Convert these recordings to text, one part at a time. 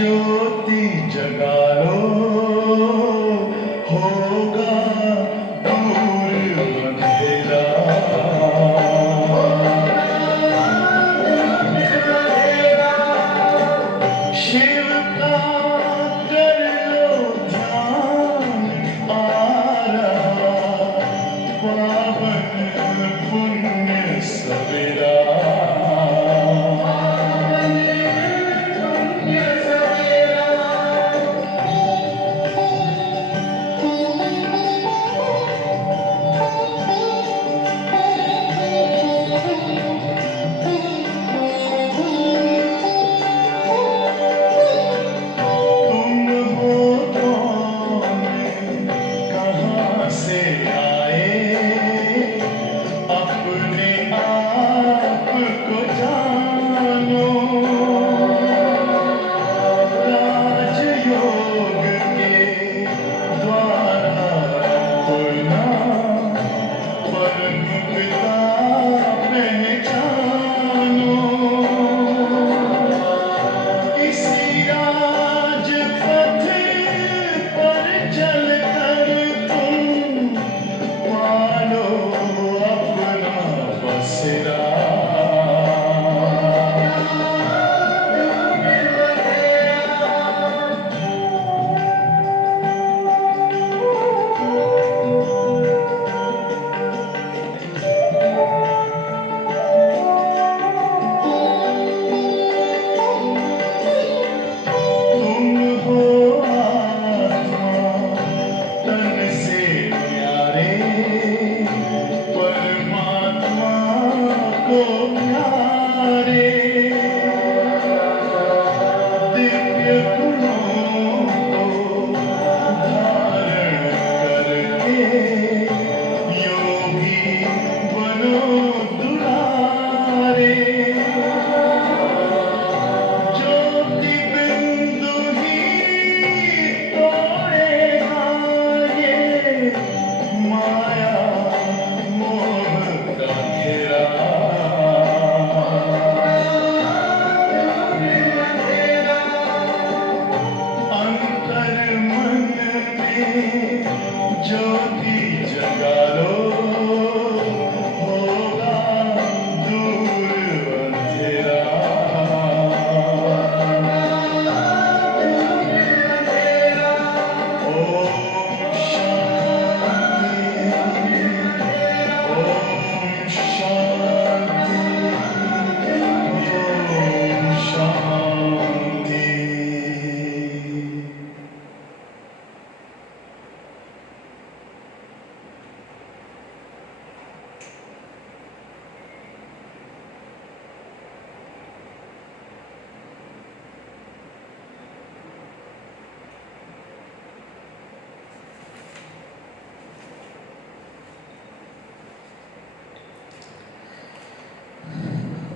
ज्योति जगा लो, होगा दूर अंधेरा। शिव का कर लो ध्यान, आ रहा पावन पुण्य सवेरा।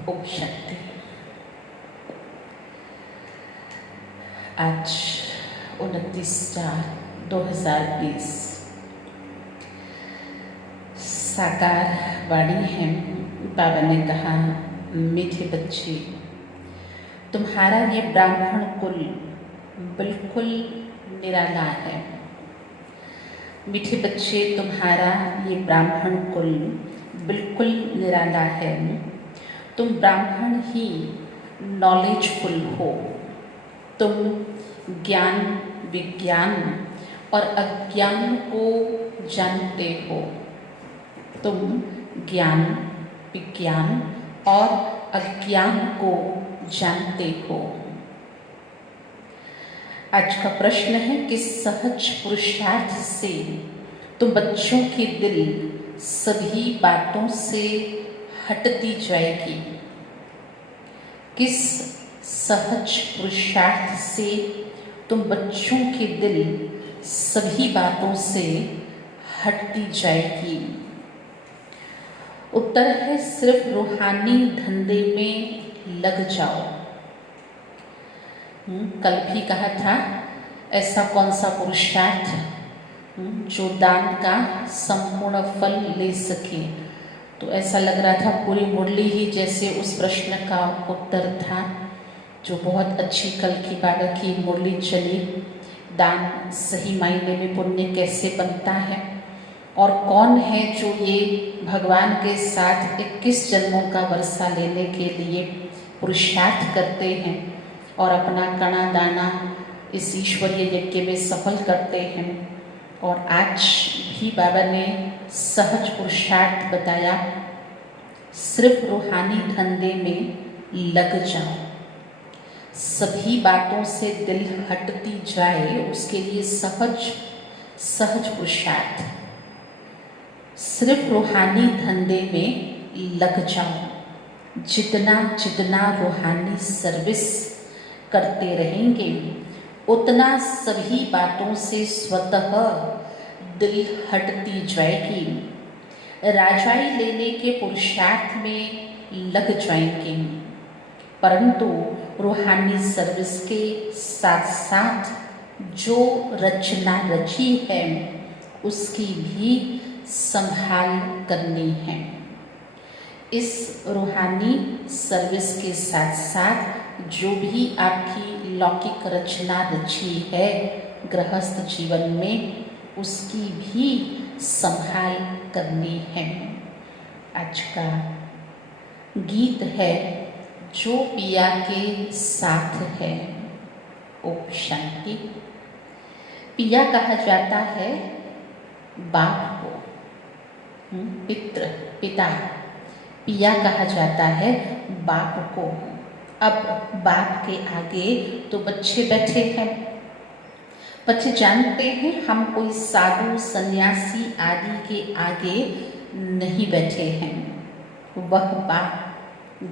ओम शांति। आज 29/4/2020 साकार वाणी है। बाबा ने कहा, मीठे बच्चे, तुम्हारा ये ब्राह्मण कुल बिल्कुल निराला है। मीठे बच्चे, तुम्हारा ये ब्राह्मण कुल बिल्कुल निराला है। तुम ब्राह्मण ही नॉलेजफुल हो। तुम ज्ञान, विज्ञान और अज्ञान को जानते हो। तुम ज्ञान, विज्ञान और अज्ञान को जानते हो। आज का प्रश्न है, किस सहज पुरुषार्थ से तुम बच्चों के दिल सभी बातों से हटती जाएगी? किस सहज पुरुषार्थ से तुम बच्चों के दिल सभी बातों से हटती जाएगी? उत्तर है, सिर्फ रूहानी धंधे में लग जाओ। कल भी कहा था, ऐसा कौन सा पुरुषार्थ जो दान का संपूर्ण फल ले सके। तो ऐसा लग रहा था पूरी मुरली ही जैसे उस प्रश्न का उत्तर था। जो बहुत अच्छी कल की बाबा की मुरली चली, दान सही मायने में पुण्य कैसे बनता है, और कौन है जो ये भगवान के साथ 21 जन्मों का वर्षा लेने के लिए पुरुषार्थ करते हैं और अपना कणा दाना इस ईश्वरीय यज्ञ में सफल करते हैं। और आज भी बाबा ने सहज पुरुषार्थ बताया, सिर्फ रूहानी धंधे में लग जाओ, सभी बातों से दिल हटती जाए, उसके लिए सहज पुरुषार्थ, सिर्फ रूहानी धंधे में लग जाओ। जितना रूहानी सर्विस करते रहेंगे उतना सभी बातों से स्वतः दिल हटती जाएगी, राजाई लेने के पुरुषार्थ में लग जाएंगे। परंतु रूहानी सर्विस के साथ साथ जो रचना रची है उसकी भी संभाल करनी है। इस रूहानी सर्विस के साथ साथ जो भी आपकी लौकिक रचना रची है गृहस्थ जीवन में, उसकी भी संभाल करनी है। आज का गीत है जो पिया के साथ है। ओम शांति। पिया कहा जाता है बाप को, पिता, पिया कहा जाता है बाप को। अब बाप के आगे तो बच्चे बैठे हैं, बच्चे जानते हैं हम कोई साधु सन्यासी आदि के आगे नहीं बैठे हैं, वह बाप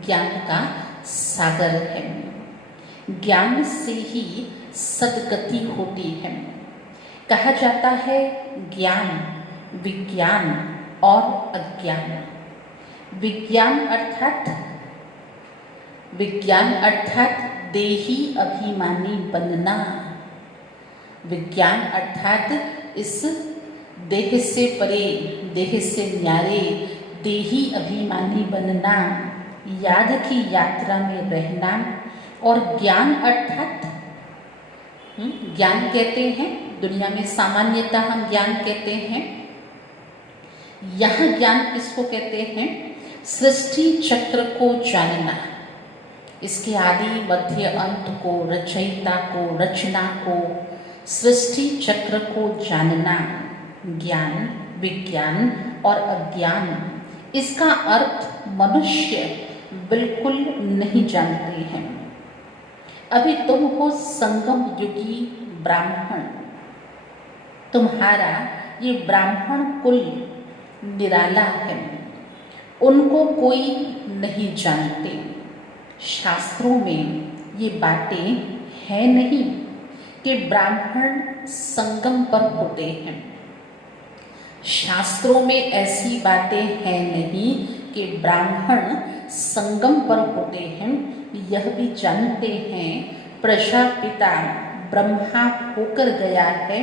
ज्ञान का सागर है। ज्ञान से ही सद्गति होती है। कहा जाता है ज्ञान, विज्ञान और अज्ञान। विज्ञान अर्थात देही अभिमानी बनना। विज्ञान अर्थात इस देह से परे, देह से न्यारे, देही अभिमानी बनना, याद की यात्रा में रहना। और ज्ञान अर्थात ज्ञान कहते हैं, दुनिया में सामान्यतः हम ज्ञान कहते हैं। यह ज्ञान किसको कहते हैं? सृष्टि चक्र को जानना, इसके आदि मध्य अंत को, रचयिता को, रचना को, सृष्टि चक्र को जानना। ज्ञान, विज्ञान और अज्ञान, इसका अर्थ मनुष्य बिल्कुल नहीं जानते हैं। अभी तुम हो संगम युगी ब्राह्मण, तुम्हारा ये ब्राह्मण कुल निराला है, उनको कोई नहीं जानते। शास्त्रों में ये बातें हैं नहीं कि ब्राह्मण संगम पर होते हैं। शास्त्रों में ऐसी बातें हैं नहीं कि ब्राह्मण संगम पर होते हैं। यह भी जानते हैं प्रजापिता ब्रह्मा होकर गया है,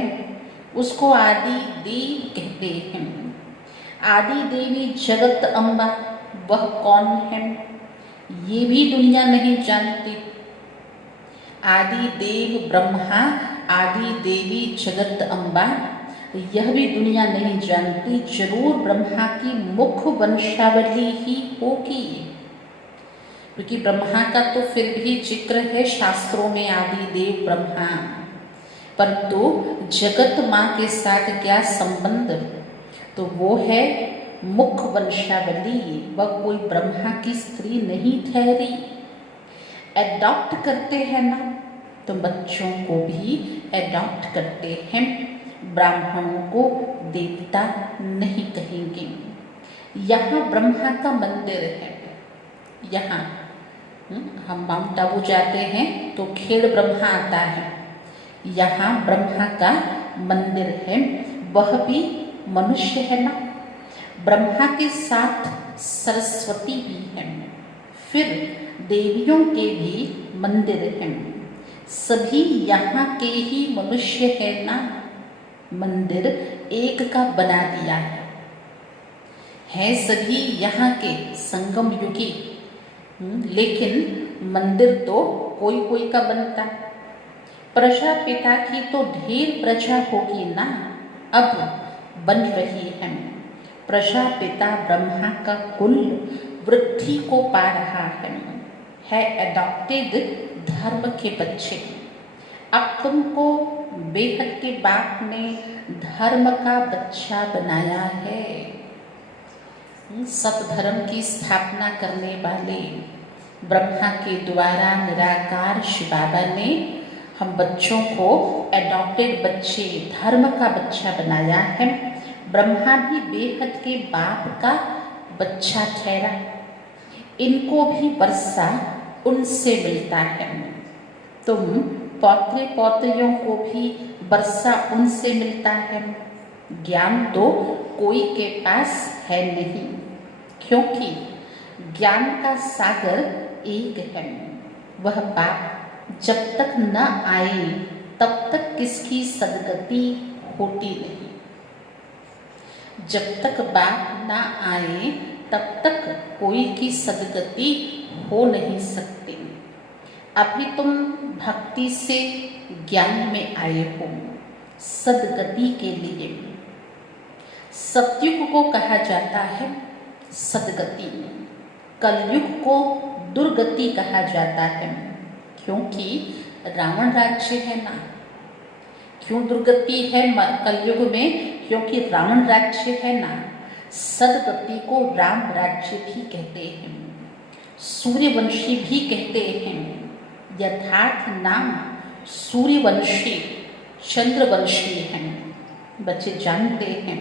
उसको आदि देव कहते हैं। आदि देवी जगत अम्बा, वह कौन है ये भी दुनिया नहीं जानती। आदि देव ब्रह्मा, आदि देवी जगत अम्बा, यह भी दुनिया नहीं जानती। जरूर ब्रह्मा की मुख्य वंशावली ही होगी, क्योंकि ब्रह्मा का तो फिर भी जिक्र है शास्त्रों में, आदि देव ब्रह्मा। परंतु जगत माँ के साथ क्या संबंध? तो वो है मुख्य वंशावली, वह कोई ब्रह्मा की स्त्री नहीं ठहरी। एडॉप्ट करते हैं ना, तो बच्चों को भी एडॉप्ट करते हैं। ब्राह्मणों को देवता नहीं कहेंगे। यहाँ ब्रह्मा का मंदिर है। यहाँ हम माउंट आबू जाते हैं तो खेड़ ब्रह्मा आता है, यहाँ ब्रह्मा का मंदिर है। वह भी मनुष्य है ना। ब्रह्मा के साथ सरस्वती भी है, फिर देवियों के भी मंदिर हैं। सभी यहाँ के ही मनुष्य है ना। मंदिर एक का बना दिया है सभी यहाँ के संगम युगी, लेकिन मंदिर तो कोई कोई का बनता। प्रजापिता की तो ढेर प्रजा होगी ना, अब बन रही है। प्रजापिता ब्रह्मा का कुल वृद्धि को पा रहा है एडॉप्टेड धर्म के बच्चे। अब तुमको बेहद के बाप ने धर्म का बच्चा बनाया है। सब धर्म की स्थापना करने वाले ब्रह्मा के द्वारा निराकार शिव बाबा ने हम बच्चों को एडॉप्टेड बच्चे, धर्म का बच्चा बनाया है। ब्रह्मा भी बेहद के बाप का बच्चा ठहरा। इनको भी वर्षा उनसे मिलता है। तुम पौत्र पौत्रियों को भी वर्षा उनसे मिलता है। ज्ञान तो कोई के पास है नहीं, क्योंकि ज्ञान का सागर एक है। वह बाप जब तक न आए तब तक किसकी सदगति होती नहीं। जब तक बाप न आए तब तक कोई की सदगति हो नहीं सकती। अभी तुम भक्ति से ज्ञान में आए हो सदगति के लिए। सतयुग को कहा जाता है सदगति, कलयुग को दुर्गति कहा जाता है, क्योंकि रावण राज्य है ना। क्यों दुर्गति है कलयुग में? क्योंकि रावण राज्य है ना। सदगति को राम राज्य भी कहते हैं, सूर्यवंशी भी कहते हैं। यथार्थ नाम सूर्यवंशी चंद्रवंशी है। बच्चे जानते हैं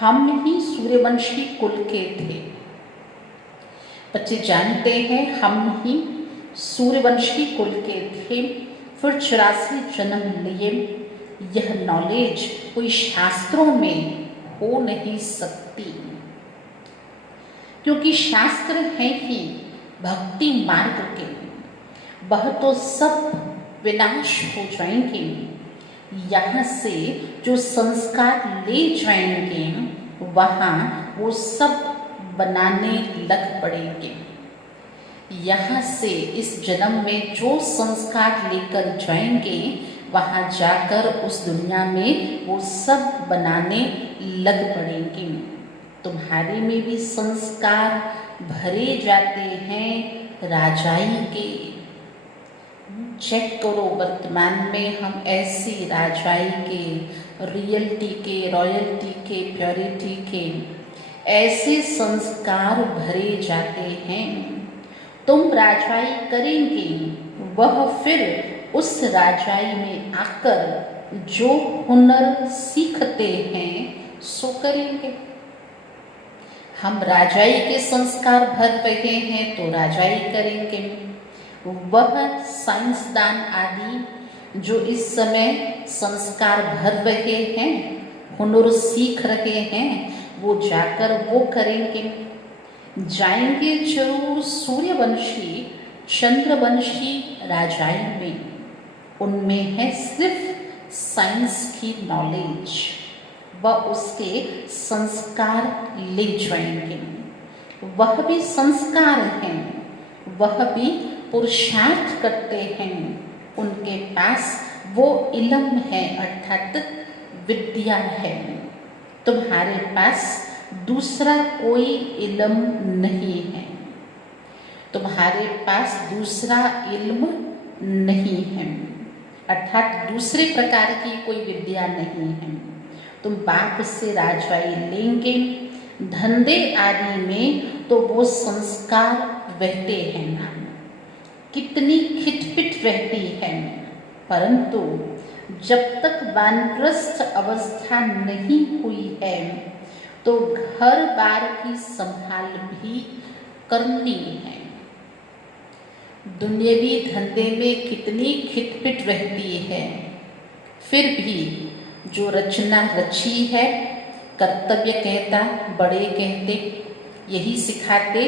हम ही सूर्यवंशी कुल के थे। बच्चे जानते हैं हम ही सूर्यवंशी कुल के थे। फिर 84 जन्म लिए। यह नॉलेज कोई शास्त्रों में हो नहीं सकती, क्योंकि शास्त्र है ही भक्ति मार्ग के। वह तो सब विनाश हो जाएंगे। यहाँ से जो संस्कार ले जाएंगे वहाँ वो सब बनाने लग पड़ेंगे। यहाँ से इस जन्म में जो संस्कार लेकर जाएंगे वहाँ जाकर उस दुनिया में वो सब बनाने लग पड़ेंगे। तुम्हारे में भी संस्कार भरे जाते हैं राजाई के। चेक करो वर्तमान में हम ऐसी राजाई के, रियल्टी के, रॉयल्टी के, प्योरिटी के ऐसे संस्कार भरे जाते हैं। तुम राजाई करेंगे, वह फिर उस राजाई में आकर जो हुनर सीखते हैं सो करेंगे। हम राजाई के संस्कार भर रहे हैं तो राजाई करेंगे। वह साइंसदान आदि जो इस समय संस्कार भर रहे हैं, हुनर सीख रहे हैं, वो जाकर वो करेंगे। जाएंगे जरूर सूर्यवंशी चंद्रवंशी राजाई में। उनमें है सिर्फ साइंस की नॉलेज, वह उसके संस्कार ले जाएंगे। वह भी संस्कार हैं, वह भी पुरुषार्थ करते हैं। उनके पास वो इल्म है, अर्थात विद्या है। तुम्हारे पास दूसरा कोई इल्म नहीं है। तुम्हारे पास दूसरा इल्म नहीं है, अर्थात दूसरे प्रकार की कोई विद्या नहीं है। तुम बाप से राजाई लेंगे, धंधे आदि में तो वो संस्कार बहते हैं ना, कितनी खिटपिट रहती है। परंतु जब तक वानप्रस्थ अवस्था नहीं हुई है तो घर बार की संभाल भी करनी है। दुनियावी धंधे में कितनी खिटपिट रहती है, फिर भी जो रचना रची है, कर्तव्य कहता, बड़े कहते, यही सिखाते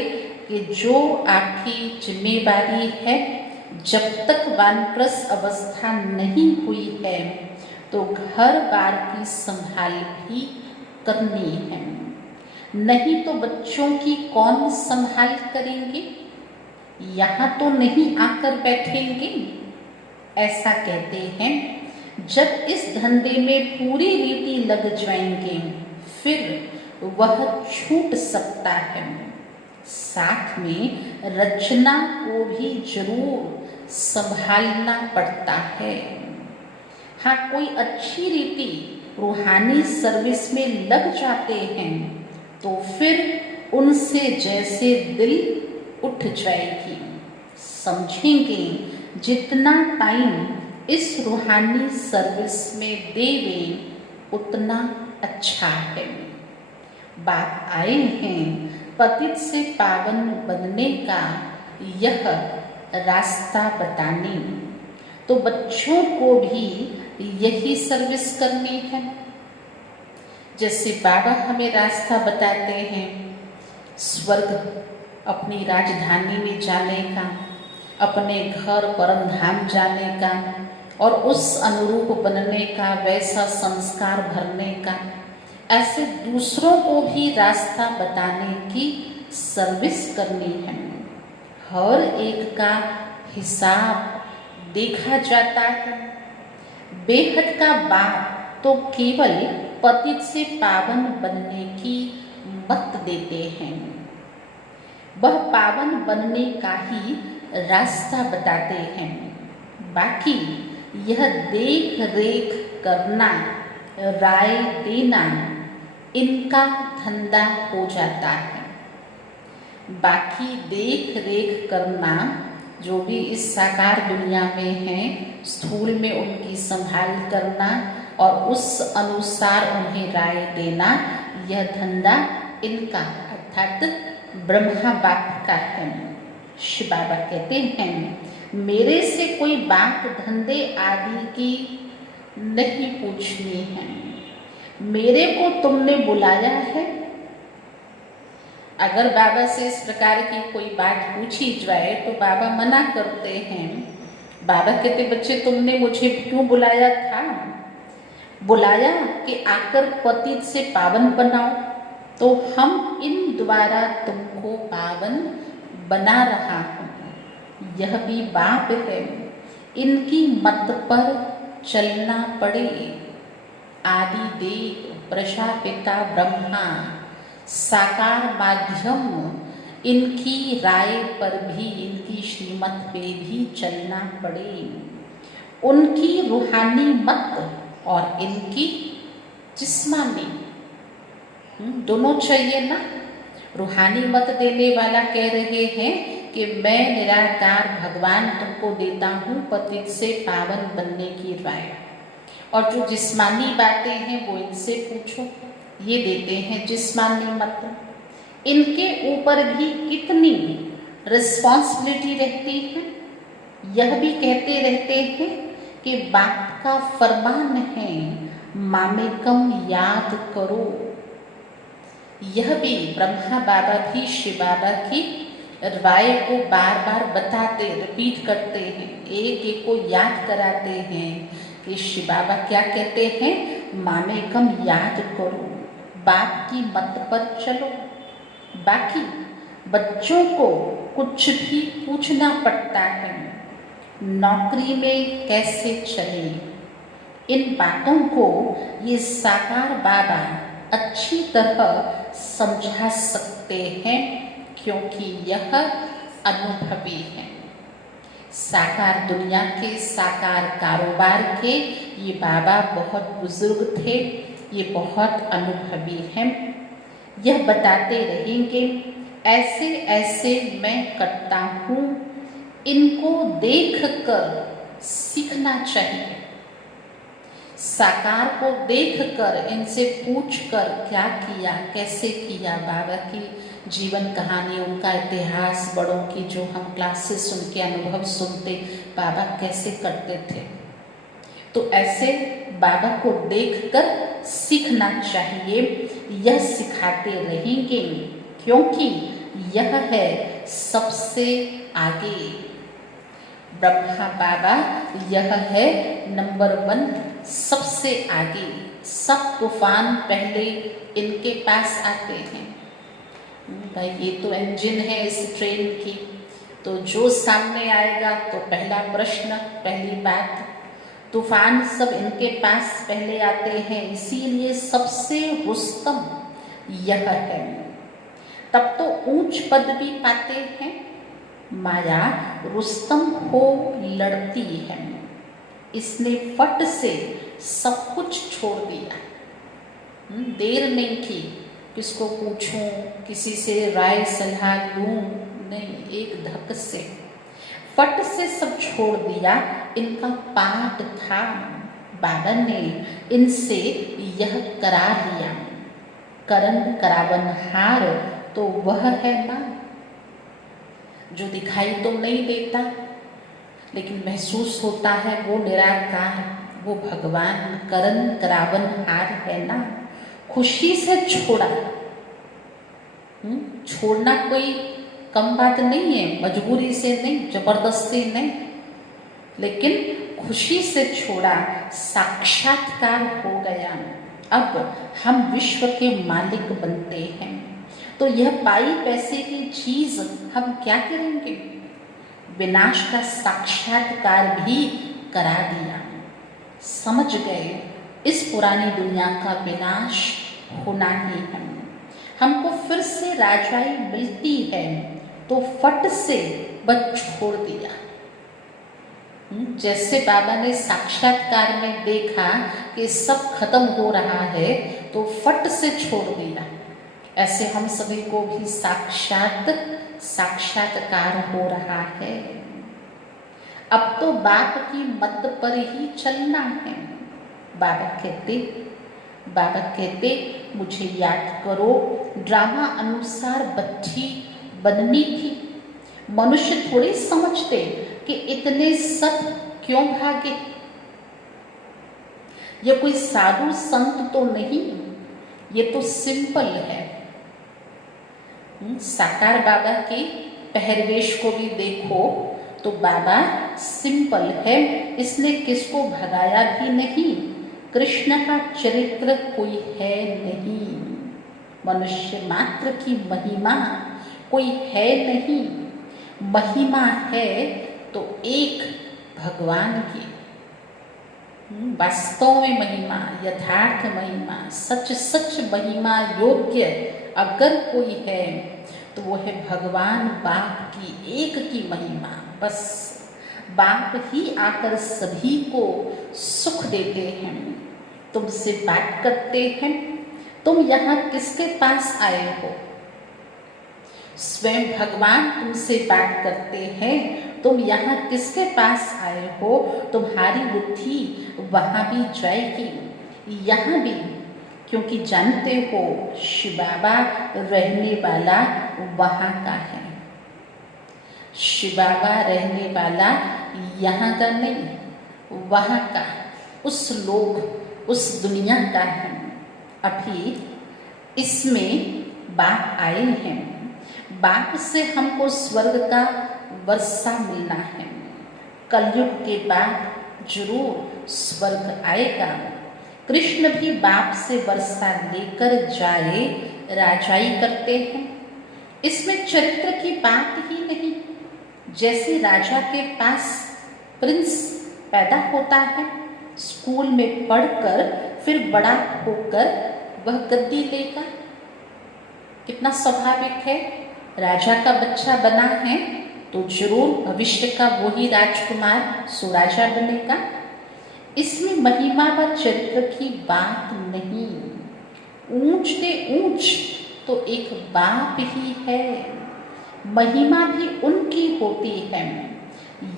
कि जो आपकी जिम्मेवारी है, जब तक वानप्रस्थ अवस्था नहीं हुई है तो घर बार की संभाल भी करनी है। नहीं तो बच्चों की कौन संभाल करेंगे? यहाँ तो नहीं आकर बैठेंगे। ऐसा कहते हैं, जब इस धंधे में पूरी रीति लग जाएंगे फिर वह छूट सकता है। साथ में रचना को भी जरूर संभालना पड़ता है। हाँ, कोई अच्छी रीति रूहानी सर्विस में लग जाते हैं तो फिर उनसे जैसे दिल उठ जाएगी। समझेंगे जितना टाइम इस रूहानी सर्विस में देवे उतना अच्छा है। बाप आए हैं पतित से पावन बनने का यह रास्ता बताने, तो बच्चों को भी यही सर्विस करनी है। जैसे बाबा हमें रास्ता बताते हैं स्वर्ग अपनी राजधानी में जाने का, अपने घर परम धाम जाने का और उस अनुरूप बनने का, वैसा संस्कार भरने का, ऐसे दूसरों को भी रास्ता बताने की सर्विस करनी है। हर एक का हिसाब देखा जाता है। बेहद का बाप तो केवल पतित से पावन बनने की मत देते हैं, वह पावन बनने का ही रास्ता बताते हैं। बाकी यह देख रेख करना, राय देना इनका धंधा हो जाता है। बाकी देख रेख करना जो भी इस साकार दुनिया में है, स्थूल में उनकी संभाल करना और उस अनुसार उन्हें राय देना, यह धंधा इनका अर्थात ब्रह्मा बाप का है। शिव बाबा कहते हैं, मेरे से कोई बात धंधे आदि की नहीं पूछनी है। मेरे को तुमने बुलाया है। अगर बाबा से इस प्रकार की कोई बात पूछी जाए तो बाबा मना करते हैं। बाबा कहते, बच्चे तुमने मुझे क्यों बुलाया था? बुलाया कि आकर पतित से पावन बनाओ, तो हम इन द्वारा तुमको पावन बना रहा हूँ। यह भी बाप है, इनकी मत पर चलना पड़े। आदि देव प्रजापिता ब्रह्मा साकार माध्यम, इनकी राय पर भी, इनकी श्रीमत पे भी चलना पड़े। उनकी रूहानी मत और इनकी जिस्मानी दोनों चाहिए ना। रूहानी मत देने वाला कह रहे हैं कि मैं निराकार भगवान तुमको देता हूँ पतित से पावन बनने की राय, और जो जिस्मानी बातें हैं वो इनसे पूछो, ये देते हैं जिस्मानी मत। इनके ऊपर भी कितनी रिस्पॉन्सिबिलिटी रहती है। यह भी कहते रहते हैं कि बाप का फरमान है, मामेकम याद करो। यह भी ब्रह्मा बाबा भी शिव बाबा की राय को बार बार बताते, रिपीट करते हैं, एक एक को याद कराते हैं कि शिव बाबा क्या कहते हैं, मामेकम याद करो, बाप की मत पर चलो। बाकी बच्चों को कुछ भी पूछना पड़ता है, नौकरी में कैसे चले, इन बातों को ये साकार बाबा अच्छी तरह समझा सकते हैं, क्योंकि यह अनुभवी है। साकार दुनिया के, साकार कारोबार के ये बाबा बहुत बुजुर्ग थे, ये बहुत अनुभवी हैं। यह बताते रहेंगे, ऐसे ऐसे मैं करता हूँ, इनको देखकर सीखना चाहिए। साकार को देखकर, इनसे पूछकर क्या किया, कैसे किया, बाबा की जीवन कहानी, उनका इतिहास, बड़ों की जो हम क्लासेस सुन के अनुभव सुनते, बाबा कैसे करते थे, तो ऐसे बाबा को देखकर सीखना चाहिए। यह सिखाते रहेंगे, क्योंकि यह है सबसे आगे। ब्रह्मा बाबा यह है नंबर 1, सबसे आगे। सब तूफान पहले इनके पास आते हैं। भाई ये तो इंजन है इस ट्रेन की, तो जो सामने आएगा तो पहला प्रश्न, पहली बात, तूफान सब इनके पास पहले आते हैं, इसीलिए सबसे रुस्तम यह है। तब तो ऊंच पद भी पाते हैं, माया रुस्तम हो लड़ती है। इसने फट से सब कुछ छोड़ दिया, देर नहीं की, किसको पूछूं, किसी से राय सलाह लूं, नहीं, एक धक से फट से सब छोड़ दिया। इनका पाठ था, बाबा ने इनसे यह करा लिया। करण करावनहार तो वह है ना, जो दिखाई तो नहीं देता लेकिन महसूस होता है, वो निराकार, वो भगवान करण करावनहार है ना। खुशी से छोड़ा, छोड़ना कोई कम बात नहीं है, मजबूरी से नहीं, जबरदस्ती नहीं, लेकिन खुशी से छोड़ा, साक्षात्कार हो गया। अब हम विश्व के मालिक बनते हैं, तो यह पाई पैसे की चीज हम क्या करेंगे? विनाश का साक्षात्कार भी करा दिया। समझ गए इस पुरानी दुनिया का विनाश होना ही है। हमको फिर से राजाई मिलती है तो फट से बस छोड़ दिया। जैसे बाबा ने साक्षात्कार में देखा कि सब खत्म हो रहा है तो फट से छोड़ दिया, ऐसे हम सभी को भी साक्षात्कार हो रहा है। अब तो बाप की मत पर ही चलना है। बाबा कहते मुझे याद करो, ड्रामा अनुसार बच्ची बननी थी। मनुष्य थोड़ी समझते कि इतने सब क्यों भागे। ये कोई साधु संत तो नहीं, ये तो सिंपल है। साकार बाबा के पहरवेश को भी देखो तो बाबा सिंपल है, इसने किसको भगाया भी नहीं। कृष्ण का चरित्र कोई है नहीं, मनुष्य मात्र की महिमा कोई है नहीं। महिमा है तो एक भगवान की, वास्तव में महिमा, यथार्थ महिमा, सच सच महिमा योग्य अगर कोई है तो वो है भगवान बाप की एक की महिमा। बस बाप ही आकर सभी को सुख देते हैं, तुमसे बात करते हैं। तुम यहाँ किसके पास आए हो? स्वयं भगवान तुमसे बात करते हैं, तुम यहाँ किसके पास आए हो? तुम्हारी बुद्धि वहाँ भी जाएगी, यहाँ भी, क्योंकि जानते हो शिव बाबा रहने वाला वहाँ का है। शिव बाबा रहने वाला यहाँ का नहीं, वहाँ का, उस लोक, उस दुनिया का है। अभी इसमें बाप आए हैं, बाप से हमको स्वर्ग का वर्षा मिलना है। कलयुग के बाद जरूर स्वर्ग आएगा। कृष्ण भी बाप से वर्षा लेकर जाए, राजाई करते हैं। इसमें चरित्र की बात ही नहीं। जैसे राजा के पास प्रिंस पैदा होता है, स्कूल में पढ़कर फिर बड़ा होकर वह गद्दी लेगा, कितना स्वाभाविक है। राजा का बच्चा बना है तो जरूर भविष्य का वही राजकुमार सुराजा बनेगा। इसमें महिमा व चरित्र की बात नहीं। ऊंच से ऊंच तो एक बाप ही है, महिमा भी उनकी होती है,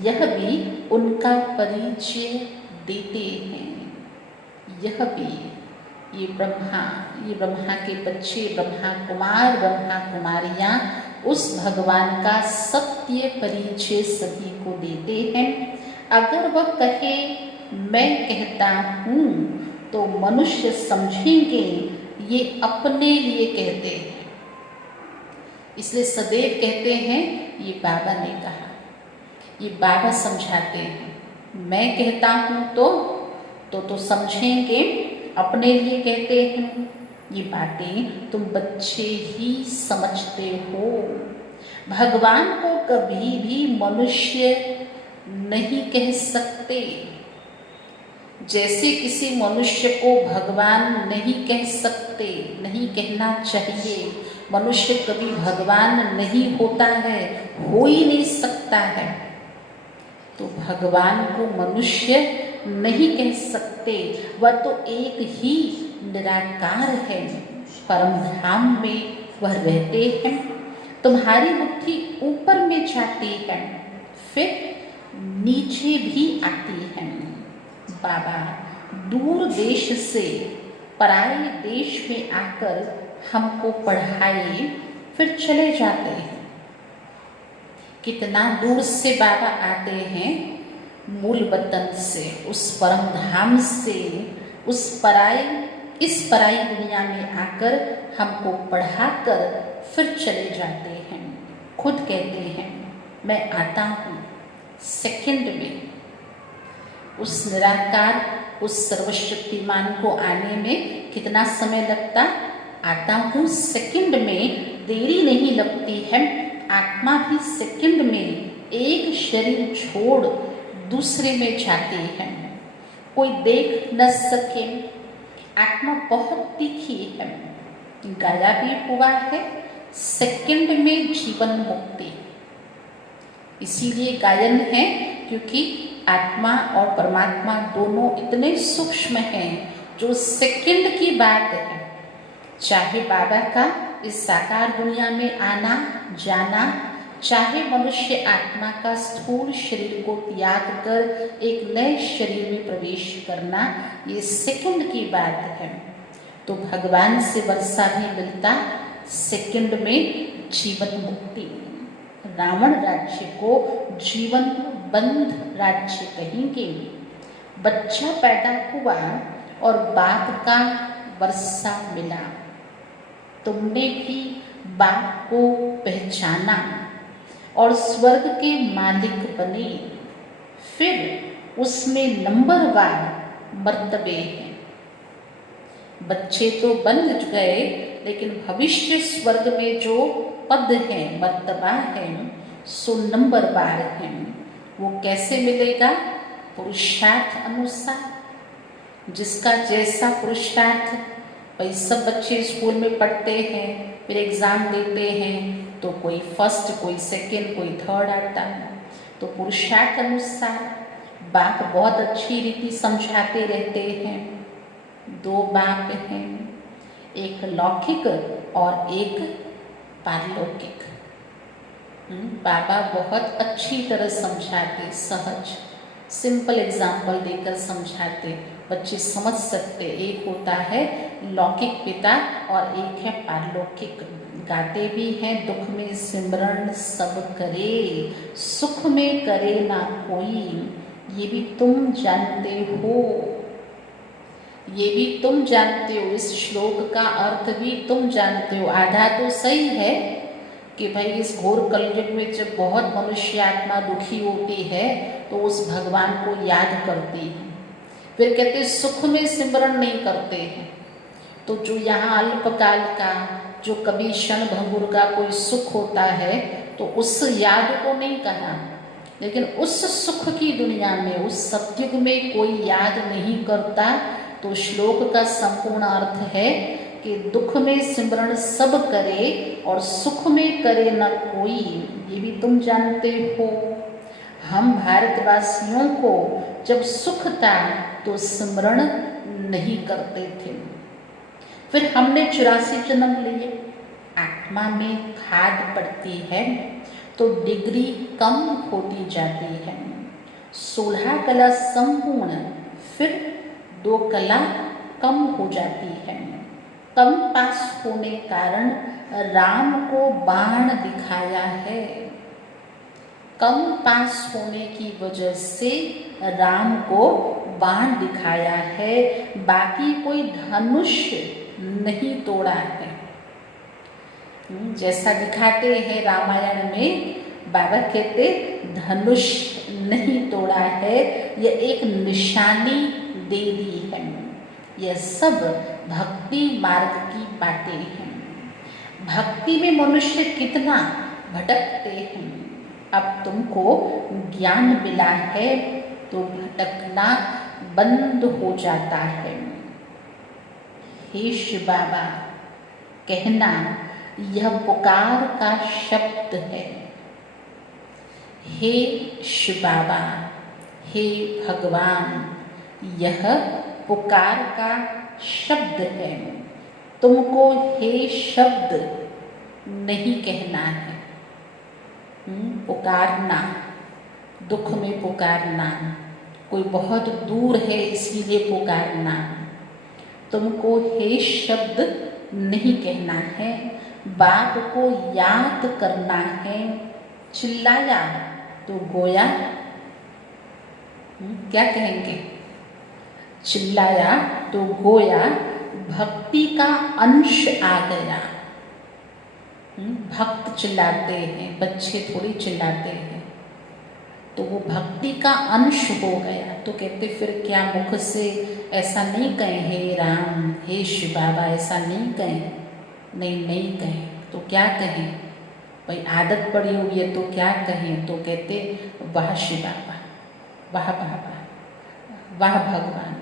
यह भी उनका परिचय देते हैं। यह भी ये ब्रह्मा के बच्चे, ब्रह्मा कुमार, ब्रह्मा कुमारियाँ उस भगवान का सत्य परिचय सभी को देते हैं। अगर वह कहे मैं कहता हूँ तो मनुष्य समझेंगे ये अपने लिए कहते हैं। इसलिए सदैव कहते हैं ये बाबा ने कहा, ये बाबा समझाते हैं। मैं कहता हूँ तो समझेंगे, अपने लिए कहते हैं। ये बातें तुम बच्चे ही समझते हो। भगवान को कभी भी मनुष्य नहीं कह सकते। जैसे किसी मनुष्य को भगवान नहीं कह सकते, नहीं कहना चाहिए। मनुष्य कभी भगवान नहीं होता है, हो ही नहीं सकता है। तो भगवान को मनुष्य नहीं कह सकते। वह तो एक ही निराकार है, परम धाम में वह रहते हैं। तुम्हारी बुद्धि ऊपर में जाती है, फिर नीचे भी आती है। बाबा दूर देश से पराए देश में आकर हमको पढ़ाए, फिर चले जाते हैं। कितना दूर से बाबा आते हैं, मूल वतन से, उस परम धाम से, इस पराई दुनिया में आकर हमको पढ़ाकर फिर चले जाते हैं। खुद कहते हैं मैं आता हूँ सेकंड में। उस निराकार, उस सर्वशक्तिमान को आने में कितना समय लगता? आता हूँ सेकंड में, देरी नहीं लगती है। आत्मा भी सेकंड में एक शरीर छोड़ दूसरे में जाती है, कोई देख न सके। आत्मा बहुत तीखी है, गाया भी हुआ है सेकंड में जीवन मुक्ति। इसीलिए गायन है क्योंकि आत्मा और परमात्मा दोनों इतने सूक्ष्म हैं, जो सेकंड की बात है। चाहे बाबा का इस साकार दुनिया में आना जाना, चाहे मनुष्य आत्मा का स्थूल शरीर को त्याग कर एक नए शरीर में प्रवेश करना, ये सेकंड की बात है। तो भगवान से वर्षा भी मिलता सेकंड में जीवन मुक्ति। रावण राज्य को जीवन बंद राज्य कहेंगे। बच्चा पैदा हुआ और बाप का वर्षा मिला। तुमने भी बाप को पहचाना और स्वर्ग के मालिक बने। फिर उसमें नंबरवार मर्तबे हैं। बच्चे तो बन गए, लेकिन भविष्य स्वर्ग में जो पद है, मर्तबा है, सो नंबरवार है। वो कैसे मिलेगा? पुरुषार्थ अनुसार। जिसका जैसा पुरुषार्थ। भाई सब बच्चे स्कूल में पढ़ते हैं, फिर एग्ज़ाम देते हैं, तो कोई फर्स्ट, कोई सेकंड, कोई थर्ड आता है। तो पुरुषार्थ अनुसार बाप बहुत अच्छी रीति समझाते रहते हैं। दो बाप हैं, एक लौकिक और एक पारलौकिक। बाबा बहुत अच्छी तरह समझाते, सहज सिंपल एग्जाम्पल देकर समझाते, बच्चे समझ सकते। एक होता है लौकिक पिता और एक है पारलौकिक। गाते भी हैं, दुख में सिमरन सब करे, सुख में करे ना कोई, ये भी तुम जानते हो। ये भी तुम जानते हो। इस श्लोक का अर्थ भी तुम जानते हो। आधा तो सही है कि भाई इस घोर कलयुग में जब बहुत मनुष्य आत्मा दुखी होती है तो उस भगवान को याद करती है। फिर कहते सुख में सिमरन नहीं करते हैं। तो जो यहाँ अल्पकाल का, जो कभी क्षण भंगुर का कोई सुख होता है, तो उस याद को नहीं कहा। लेकिन उस सुख की दुनिया में, उस सतयुग में कोई याद नहीं करता। तो श्लोक का संपूर्ण अर्थ है कि दुख में सिमरन सब करे और सुख में करे न कोई, ये भी तुम जानते हो। हम भारतवासियों को जब सुख था तो सिमरण नहीं करते थे। फिर हमने 84 जन्म लिए। आत्मा में खाद पड़ती है तो डिग्री कम होती जाती है। 16 कला संपूर्ण, फिर 2 कला कम हो जाती है। कम पास होने कारण राम को बाण दिखाया है। कम पास होने की वजह से राम को बाण दिखाया है, बाकी कोई धनुष नहीं तोड़ा है। जैसा दिखाते हैं रामायण में, बाबा कहते धनुष नहीं तोड़ा है, यह एक निशानी दे दी है। यह सब भक्ति मार्ग की बातें हैं। भक्ति में मनुष्य कितना भटकते हैं। अब तुमको ज्ञान मिला है तो भटकना बंद हो जाता है। हे शिव बाबा, कहना यह पुकार का शब्द है। हे शिव बाबा, हे भगवान, यह पुकार का शब्द है। तुमको हे शब्द नहीं कहना है। पुकारना, दुख में पुकारना, कोई बहुत दूर है इसीलिए पुकारना। तुमको हे शब्द नहीं कहना है, बाप को याद करना है। चिल्लाया तो गोया, क्या कहेंगे? चिल्लाया तो गोया भक्ति का अंश आ गया। भक्त चिल्लाते हैं, बच्चे थोड़ी चिल्लाते हैं, तो वो भक्ति का अंश हो गया। तो कहते फिर क्या मुख से ऐसा नहीं कहें, हे राम, हे शिव बाबा, ऐसा नहीं कहें? नहीं कहें तो क्या कहें? भाई आदत पड़ी हुई है तो क्या कहें? तो कहते वाह शिव बाबा, वाह बाबा, वाह भगवान,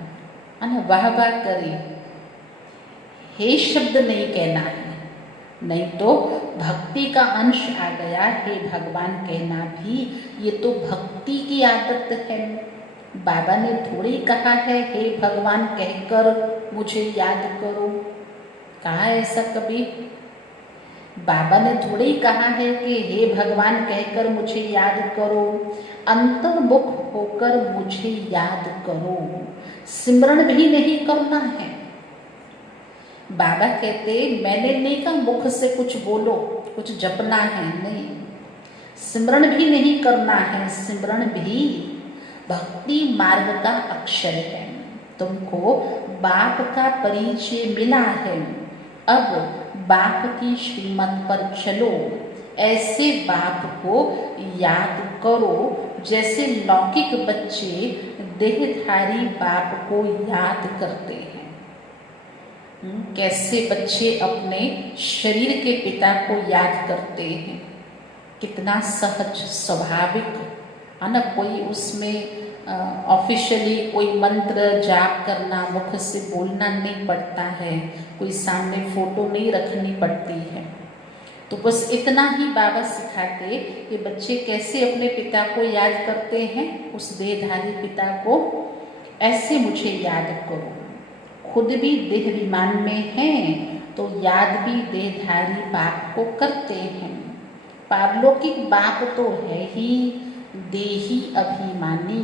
है ना, वाह वाह करे। हे शब्द नहीं कहना है, नहीं तो भक्ति का अंश आ गया। हे भगवान कहना भी ये तो भक्ति की आदत है। बाबा ने थोड़ी कहा है हे भगवान कहकर मुझे याद करो। कहा ऐसा कभी? बाबा ने थोड़ी कहा है कि हे भगवान कहकर मुझे याद करो, अंतर्मुख होकर मुझे याद करो। सिमरन भी नहीं करना है। बाबा कहते मैंने नहीं कहा मुख से कुछ बोलो, कुछ जपना है, नहीं। सिमरन भी नहीं करना है। सिमरन भी भक्ति मार्ग का अक्षर है। तुमको बाप का परिचय मिला है, अब बाप की श्रीमत पर चलो। ऐसे बाप को याद करो जैसे लौकिक बच्चे देहधारी बाप को याद करते हैं। कैसे बच्चे अपने शरीर के पिता को याद करते हैं, कितना सहज स्वाभाविक है ना। कोई उसमें ऑफिशियली कोई मंत्र जाप करना, मुख से बोलना नहीं पड़ता है, कोई सामने फोटो नहीं रखनी पड़ती है। तो बस इतना ही बाबा सिखाते कि बच्चे कैसे अपने पिता को याद करते हैं, उस देहधारी पिता को। ऐसे मुझे याद करो। खुद भी देह विमान में हैं तो याद भी देहधारी बाप को करते हैं। पारलौकिक बाप तो है ही देही अभिमानी,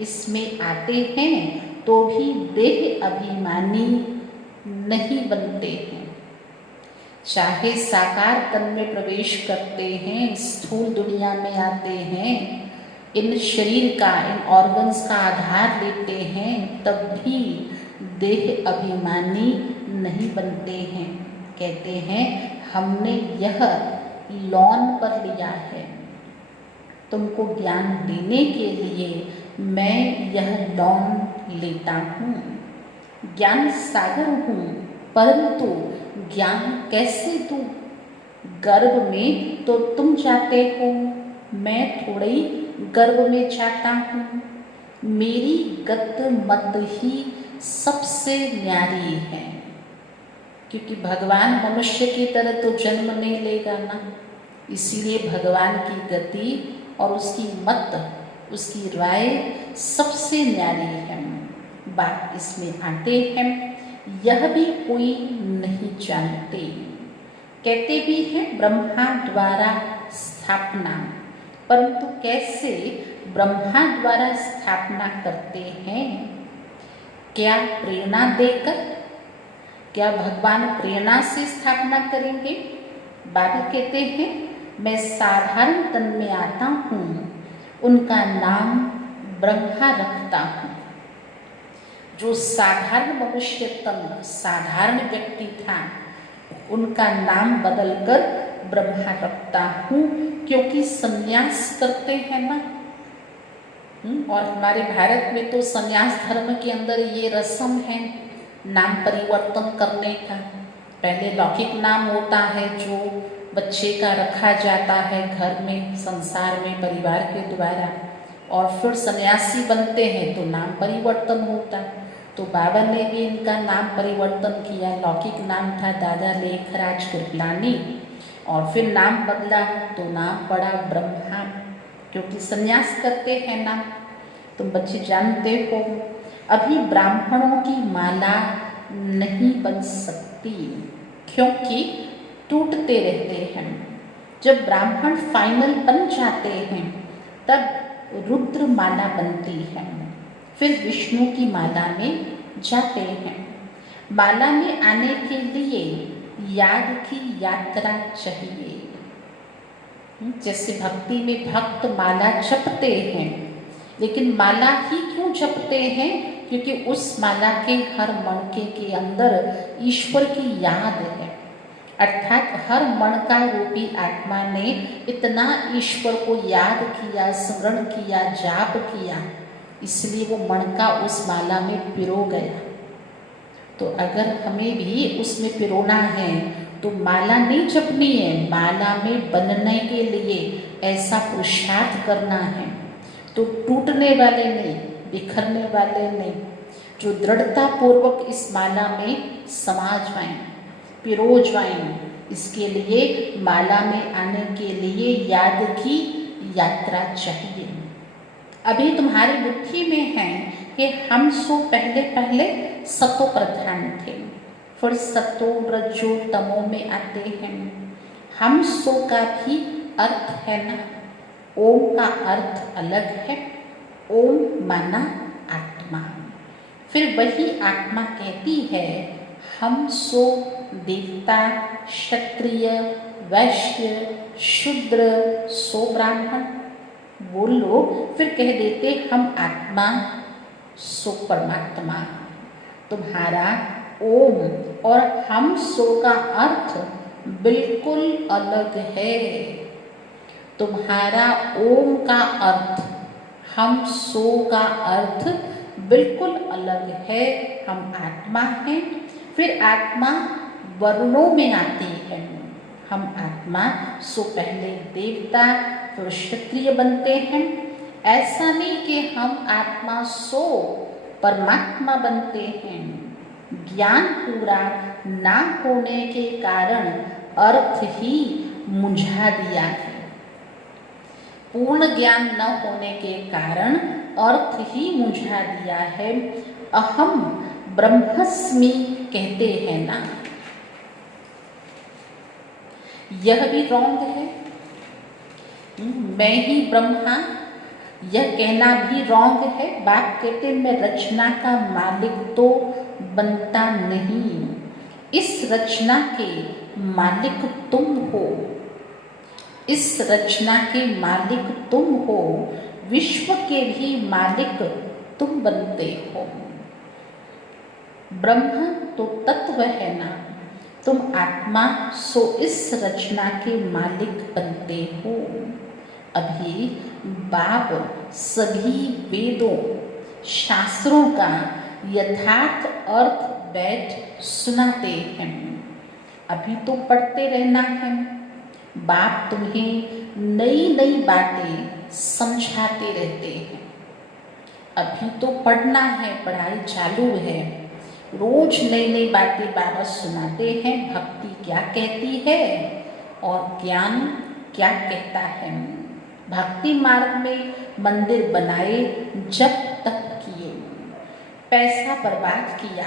इसमें आते हैं तो भी देह अभिमानी नहीं बनते हैं। चाहे साकार तन में प्रवेश करते हैं, स्थूल दुनिया में आते हैं, इन शरीर का, इन ऑर्गन्स का आधार लेते हैं, तब भी देह अभिमानी नहीं बनते हैं। कहते हैं हमने यह लॉन पर लिया है, तुमको ज्ञान देने के लिए मैं यह लॉन लेता हूँ। ज्ञान सागर हूँ, परंतु ज्ञान कैसे दूँ? गर्भ में तो तुम जाते हो, मैं थोड़ी गर्भ में जाता हूँ। मेरी गत मत ही सबसे न्यारी है, क्योंकि भगवान मनुष्य की तरह तो जन्म नहीं लेगा ना। इसीलिए भगवान की गति और उसकी मत, उसकी राय सबसे न्यारी है। बात इसमें आते हैं, यह भी कोई नहीं जानते। कहते भी हैं ब्रह्मा द्वारा स्थापना, परंतु कैसे ब्रह्मा द्वारा स्थापना करते हैं? क्या प्रेरणा देकर? क्या भगवान प्रेरणा से स्थापना करेंगे? बाबा कहते हैं मैं साधारण तन में आता हूँ, उनका नाम ब्रह्मा रखता हूँ। जो साधारण मनुष्य तन, साधारण व्यक्ति था, उनका नाम बदलकर ब्रह्मा रखता हूँ, क्योंकि संन्यास करते हैं ना। और हमारे भारत में तो संन्यास धर्म के अंदर ये रस्म है नाम परिवर्तन करने का। पहले लौकिक नाम होता है जो बच्चे का रखा जाता है घर में, संसार में, परिवार के द्वारा, और फिर सन्यासी बनते हैं तो नाम परिवर्तन होता है। तो बाबा ने भी इनका नाम परिवर्तन किया। लौकिक नाम था दादा लेखराज कृपलानी, और फिर नाम बदला तो नाम पड़ा ब्रह्मा, क्योंकि सन्यास करते हैं ना। तुम बच्चे जानते हो अभी ब्राह्मणों की माला नहीं बन सकती, क्योंकि टूटते रहते हैं। जब ब्राह्मण फाइनल बन जाते हैं तब रुद्र माला बनती है, फिर विष्णु की माला में जाते हैं। माला में आने के लिए याग की यात्रा चाहिए। जैसे भक्ति में भक्त माला जपते हैं, लेकिन माला ही क्यों जपते हैं? क्योंकि उस माला के हर मणके के अंदर ईश्वर की याद है, अर्थात हर मणका रूपी आत्मा ने इतना ईश्वर को याद किया, स्मरण किया, जाप किया, इसलिए वो मणका उस माला में पिरो गया। तो अगर हमें भी उसमें पिरोना है तो माला नहीं जपनी है, माला में बनने के लिए ऐसा पुरुषार्थ करना है। तो टूटने वाले नहीं, बिखरने वाले नहीं, जो दृढ़ता पूर्वक इस माला में समा जाएं, पिरो जाएं, इसके लिए माला में आने के लिए याद की यात्रा चाहिए। अभी तुम्हारी बुद्धि में है कि हम सो पहले पहले सतो प्रधान थे, फिर सतो रजो तमो में आते हैं। हम सो का भी अर्थ है ना, ओम का अर्थ अलग है। ओम माना आत्मा, फिर वही आत्मा कहती है हम सो देवता, क्षत्रिय, वैश्य, शूद्र, सो ब्राह्मण। वो लोग फिर कह देते हम आत्मा सो परमात्मा। तुम्हारा ओम और हम सो का अर्थ बिल्कुल अलग है। तुम्हारा ओम का अर्थ, हम सो का अर्थ बिल्कुल अलग है। हम आत्मा हैं, फिर आत्मा वर्णों में आती है। हम आत्मा सो पहले देवता फिर क्षत्रिय बनते हैं। ऐसा नहीं कि हम आत्मा सो परमात्मा बनते हैं। ज्ञान पूरा ना होने के कारण अर्थ ही मुझा दिया है। पूर्ण ज्ञान न होने के कारण अर्थ ही मुझा दिया है। अहम ब्रह्मस्मि कहते हैं ना, यह भी रॉन्ग है। मैं ही ब्रह्मा, यह कहना भी रॉन्ग है। बाप कहते मैं रचना का मालिक तो बनता नहीं, इस रचना के मालिक तुम हो। इस रचना के मालिक तुम हो, विश्व के भी मालिक तुम बनते हो। ब्रह्म तो तत्व है ना, तुम आत्मा सो इस रचना के मालिक बनते हो। अभी बाप सभी वेदों शास्त्रों का यथार्थ अर्थ बैठ सुनाते हैं। अभी तो पढ़ते रहना है। बाप तुम्हें नई नई बातें समझाते रहते हैं। अभी तो पढ़ना है, पढ़ाई चालू है। रोज नई नई बातें बाबा सुनाते हैं। भक्ति क्या कहती है और ज्ञान क्या कहता है। भक्ति मार्ग में मंदिर बनाए, जब तक किए, पैसा बर्बाद किया,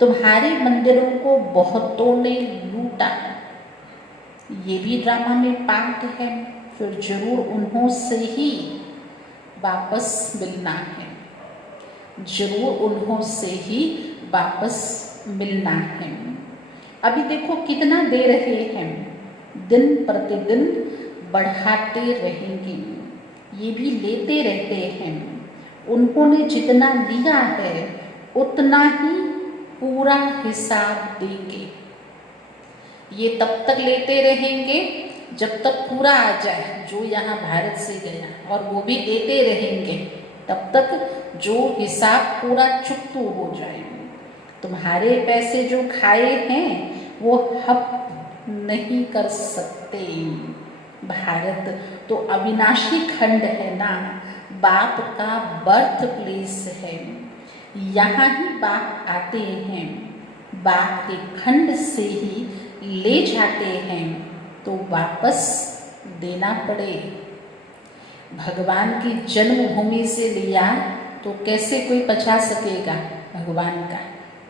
तुम्हारे मंदिरों को बहुतों ने लूटा। ये भी ड्रामा में पार्ट है। फिर जरूर उन्हों से ही वापस मिलना है, जरूर उन्हों से ही वापस मिलना है। अभी देखो कितना दे रहे हैं, दिन प्रतिदिन बढ़ाते रहेंगे। ये भी लेते रहते हैं। उन्होंने जितना लिया है उतना ही पूरा हिसाब देंगे। ये तब तक लेते रहेंगे जब तक पूरा आ जाए, जो यहाँ भारत से गया, और वो भी देते रहेंगे तब तक जो हिसाब पूरा चुकतू हो जाए। तुम्हारे पैसे जो खाए हैं वो नहीं कर सकते। भारत तो अविनाशी खंड है ना, बाप का बर्थ प्लेस है। यहाँ ही बाप आते हैं, बाप के खंड से ही ले जाते हैं, तो वापस देना पड़े। भगवान की जन्मभूमि से लिया तो कैसे कोई बचा सकेगा भगवान का,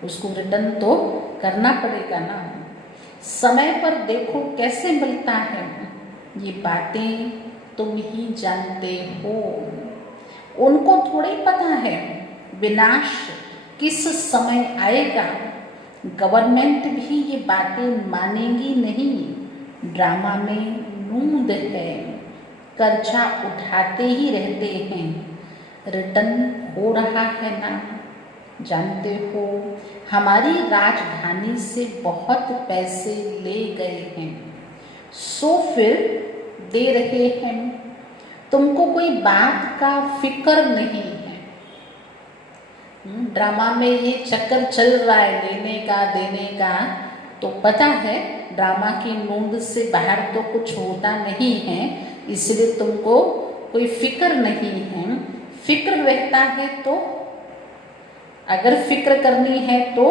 उसको रिटर्न तो करना पड़ेगा ना। समय पर देखो कैसे मिलता है, ये बातें तुम ही जानते हो। उनको थोड़ी पता है विनाश किस समय आएगा। गवर्नमेंट भी ये बातें मानेगी नहीं। ड्रामा में नूंद है, कर्जा उठाते ही रहते हैं, रिटर्न हो रहा है ना। जानते हो हमारी राजधानी से बहुत पैसे ले गए हैं, सो फिर दे रहे हैं। तुमको कोई बात का फिक्र नहीं है। ड्रामा में ये चक्कर चल रहा है लेने का देने का, तो पता है ड्रामा की नूंद से बाहर तो कुछ होता नहीं है, इसलिए तुमको कोई फिक्र नहीं है। फिक्र रहता है तो, अगर फिक्र करनी है तो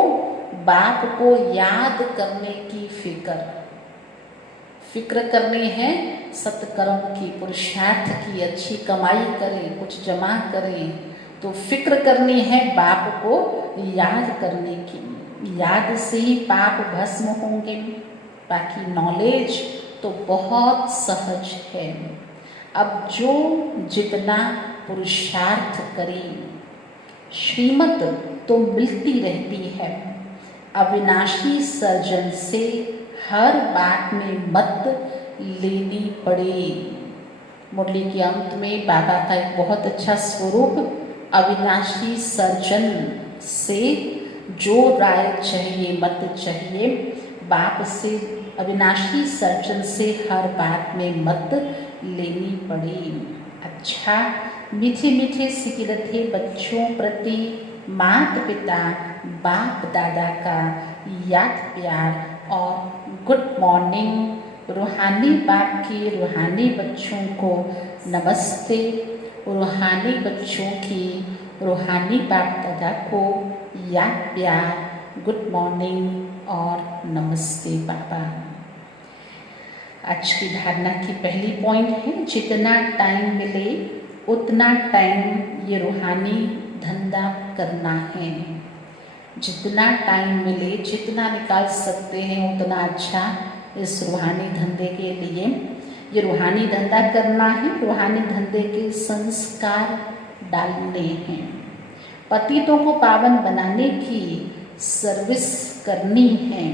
बाप को याद करने की फिक्र करनी है, सत्कर्म की, पुरुषार्थ की, अच्छी कमाई करें, कुछ जमा करें, तो फिक्र करनी है बाप को याद करने की। याद से ही पाप भस्म होंगे। बाकी नॉलेज तो बहुत सहज है। अब जो जितना पुरुषार्थ करें, श्रीमत तो मिलती रहती है। अविनाशी सर्जन से हर बात में मत लेनी पड़े। मुरली के अंत में बाबा का एक बहुत अच्छा स्वरूप, अविनाशी सर्जन से जो राय चाहिए मत चाहिए, बाप से अविनाशी सर्जन से हर बात में मत लेनी पड़े। अच्छा, मीठे मीठे सिकरते बच्चों प्रति माता पिता बाप दादा का याद प्यार और गुड मॉर्निंग। रूहानी बाप की रूहानी बच्चों को नमस्ते, रूहानी बच्चों की रूहानी बाप दादा को याद प्यार, गुड मॉर्निंग और नमस्ते बाबा। आज की धारणा की पहली पॉइंट है, जितना टाइम मिले उतना टाइम ये रूहानी धंधा करना है। जितना टाइम मिले, जितना निकाल सकते हैं उतना अच्छा इस रूहानी धंधे के लिए। ये रूहानी धंधा करना है, रूहानी धंधे के संस्कार डालने हैं, पतितों को पावन बनाने की सर्विस करनी है,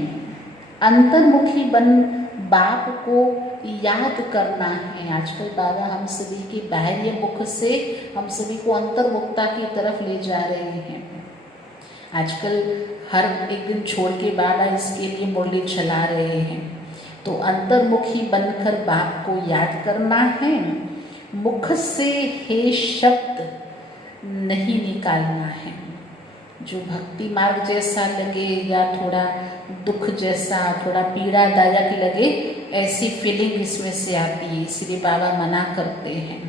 अंतर्मुखी बन बाप को याद करना है। आजकल बाबा हम सभी की बाह्य मुख से हम सभी को अंतर्मुखता की तरफ ले जा रहे हैं। आजकल हर एक दिन छोड़ के बाबा इसके लिए मुरली चला रहे हैं। तो अंतर्मुखी बनकर बाप को याद करना है। मुख से हे शब्द नहीं निकालना है। जो भक्ति मार्ग जैसा लगे या थोड़ा दुख जैसा, थोड़ा पीड़ादायक लगे, ऐसी फीलिंग इसमें से आती है, इसलिए बाबा मना करते हैं।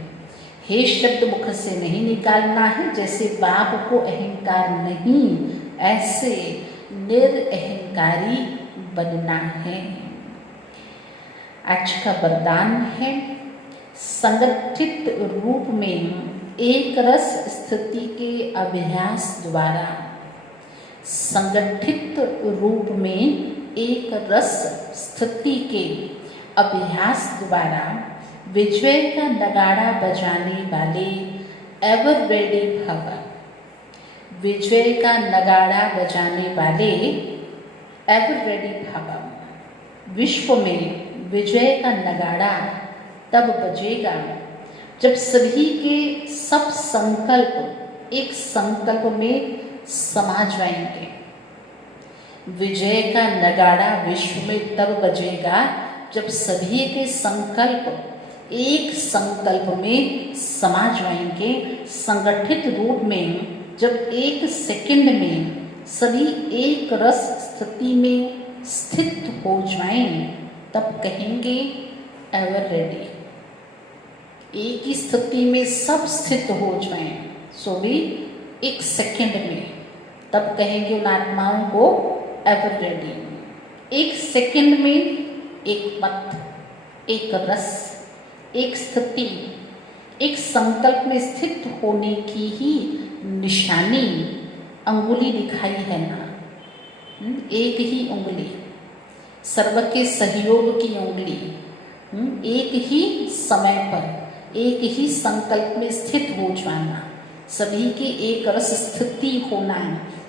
हे शब्द मुख से नहीं निकालना है। जैसे बाप को अहंकार नहीं, ऐसे निरअहंकारी बनना है। आज का वरदान है, संगठित रूप में एक रस स्थिति के अभ्यास द्वारा, संगठित रूप में एक रस स्थिति के अभ्यास द्वारा विजय का नगाड़ा बजाने वाले एवर रेडी भव। विजय का नगाड़ा बजाने वाले एवर रेडी भव। विश्व में विजय का नगाड़ा तब बजेगा जब सभी के सब संकल्प एक संकल्प में समा जाएंगे। विजय का नगाड़ा विश्व में तब बजेगा जब सभी के संकल्प एक संकल्प में समा जाएंगे। संगठित रूप में जब एक सेकंड में सभी एक रस स्थिति में स्थित हो जाएं, तब कहेंगे एवर रेडी। एक ही स्थिति में सब स्थित हो जाएं, सो भी एक सेकंड में, तब कहेंगे उन आत्माओं को एवर रेडी। एक सेकंड में एक मत, एक रस, एक स्थिति, एक संकल्प में स्थित होने की ही निशानी अंगुली दिखाई है ना। एक ही उंगली, सर्व के सहयोग की उंगली, एक ही समय पर एक ही संकल्प में स्थित हो जाना, सभी की एक रस स्थिति होना,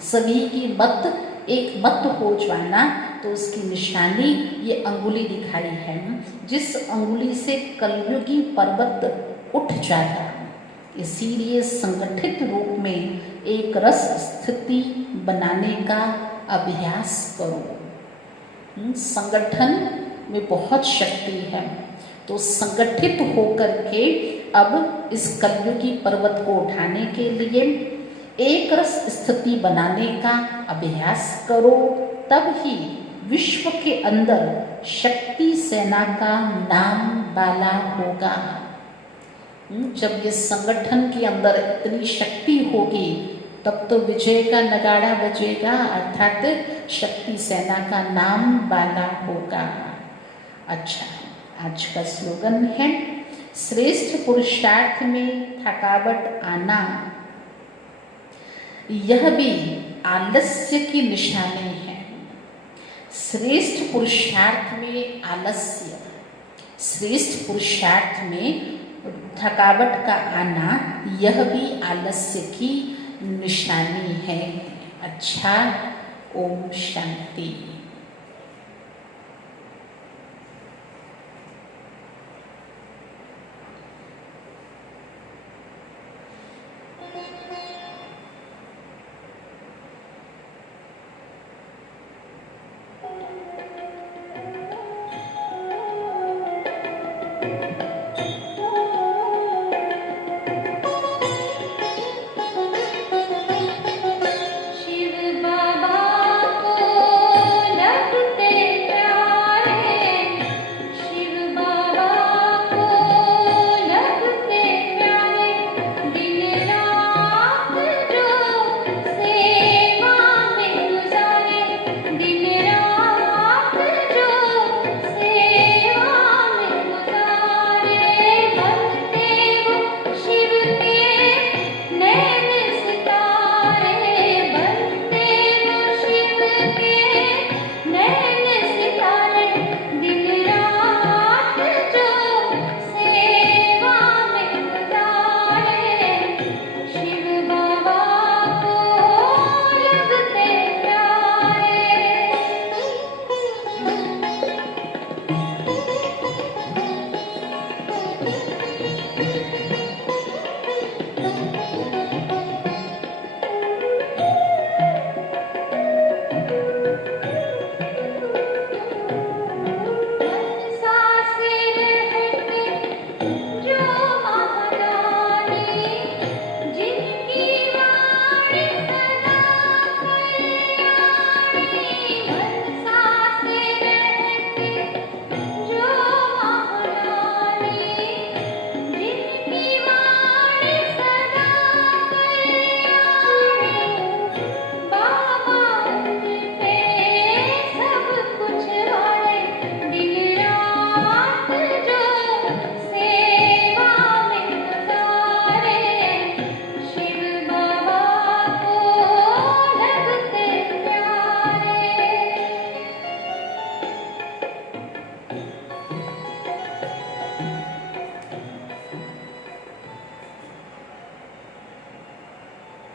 सभी की मत एक मत हो जाना, तो उसकी निशानी ये अंगुली दिखाई है, जिस अंगुली से कलयुगी पर्वत उठ जाता। इसीलिए संगठित रूप में एक रस स्थिति बनाने का अभ्यास करो। संगठन में बहुत शक्ति है, तो संगठित होकर के अब इस कलयुगी पर्वत को उठाने के लिए एक रस स्थिति बनाने का अभ्यास करो, तब ही विश्व के अंदर शक्ति सेना का नाम बाला होगा। जब ये संगठन के अंदर इतनी शक्ति होगी, तब तो विजय का नगाड़ा बजेगा, अर्थात शक्ति सेना का नाम बाला होगा। अच्छा, आज का स्लोगन है, श्रेष्ठ पुरुषार्थ में थकावट आना यह भी आलस्य की निशानी है। श्रेष्ठ पुरुषार्थ में आलस्य, श्रेष्ठ पुरुषार्थ में थकावट का आना यह भी आलस्य की निशानी है। अच्छा, ओम शांति।